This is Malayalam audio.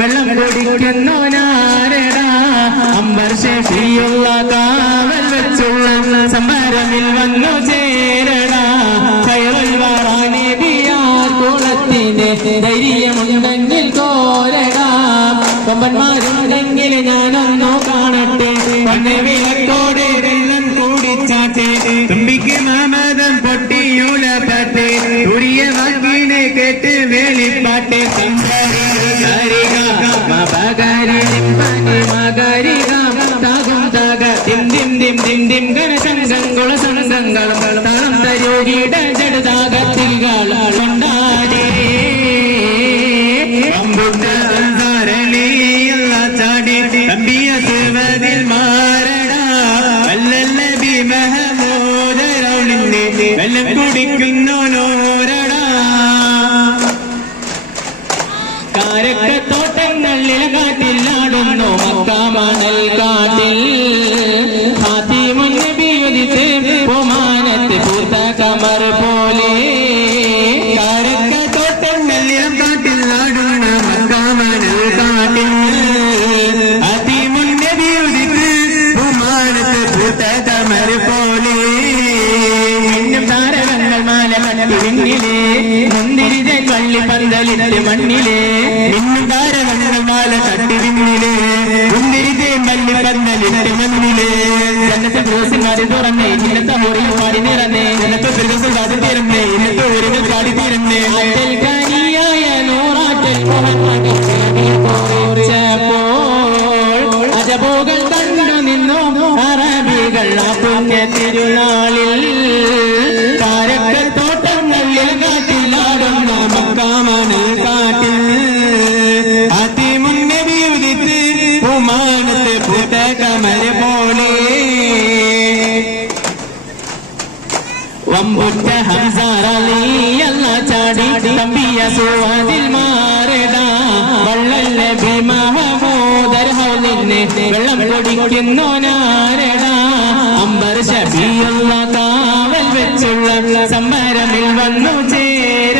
വെള്ളം കുടിക്കുന്നോനാരടാ അമ്പർ ശേഷിയുള്ള കാവൽ വെച്ചുള്ള സംഭരമിൽ വന്നു ചേരടാ കയറൽ വാറാനേബിയാർ കുളത്തിന് ധൈര്യമുണ്ടെങ്കിൽ കോരടാ കൊമ്പന്മാരുണ്ടെങ്കിൽ ഞാനൊന്നു കാണട്ടെ പൊന്നെ വിളക്കോടെ വെള്ളം കൂടിച്ചാട്ടെ തുമ്പിക്ക് മാമദം പൊട്ടിയുലപ്പട്ടെ തുറിയ വാക്കിനെ കേട്ട് വേളിപ്പാട്ടെ താളം തരോഗിട ജഡതാകത്തികൾ കൊണ്ടാടി ചാടി തമ്പിയ സേവതിൽ മാറടാ വല്ലല്ലബി മഹമൂദരൗളിന്റെ വെള്ളം കുടിക്കുന്നോനോരടാ കാരക്കത്തോട്ടങ്ങളിൽ കാട്ടിലാടുന്നു മക്കാമണൽ കാട്ടിൽ ഹാത്തിമുൻ നബി ഉദിച്ച് പൊമാനത്ത് പൂത്ത കമർ പോലെ കാരക്കത്തോട്ടങ്ങളിൽ കാട്ടിലാടുന്ന മക്കാമണൽ കാട്ടിൽ ഹാത്തിമുൻ നബി ഉദിച്ച് പൊമാനത്ത് പൂത്ത കമർ പോലെ മിന്നും താരകങ്ങൾ മാല മണ്ണിലെ മുന്തിരിത കള്ളി പന്തലിന്റെ മണ്ണിലെ മിന്നും താരകങ്ങൾ മാല തട്ടി പിന്നിലെ മുന്തിരിതേ മല്ലി പന്തലിന്റെ മണ്ണിലെ ജനത്തെ ദിവസങ്ങാടി തുറന്നേ ഇന്നത്തെ മുറിയിൽ പാടി നിറന്നേ ജനത്തെ ദിവസം കാതി തീർന്നേ ഇന്നത്തെ ഊരുകൾ കാടി തീർന്നേ കനിയായ നൂറാറ്റൽ അജബോകൾ കണ്ടു നിന്നു അറബികൾ ആ പുണ്യ തിരുനാളിൽ കാരക്കത്തോട്ടങ്ങളിൽ കാട്ടിലാടുന്ന മക്കാമണൽ കാട്ടിൽ അതിമുന്നബി ഉദിത്ത് ഉമാനത്ത് പൂത്ത കമര പോലെ വമ്പുറ്റ ഹംസാറലിയല്ല ചാടി തമ്പിയ സുവാദിൽ മാറടാ വള്ളല്ല ഭീമഹമൂദർ ഹൗലിനെ വെള്ളം കുടിക്കുന്നോനാരടാ അമ്പർ ശബിയുള്ള കാവൽ വെച്ചുള്ള സംഭരമിൽ വന്നു ചേര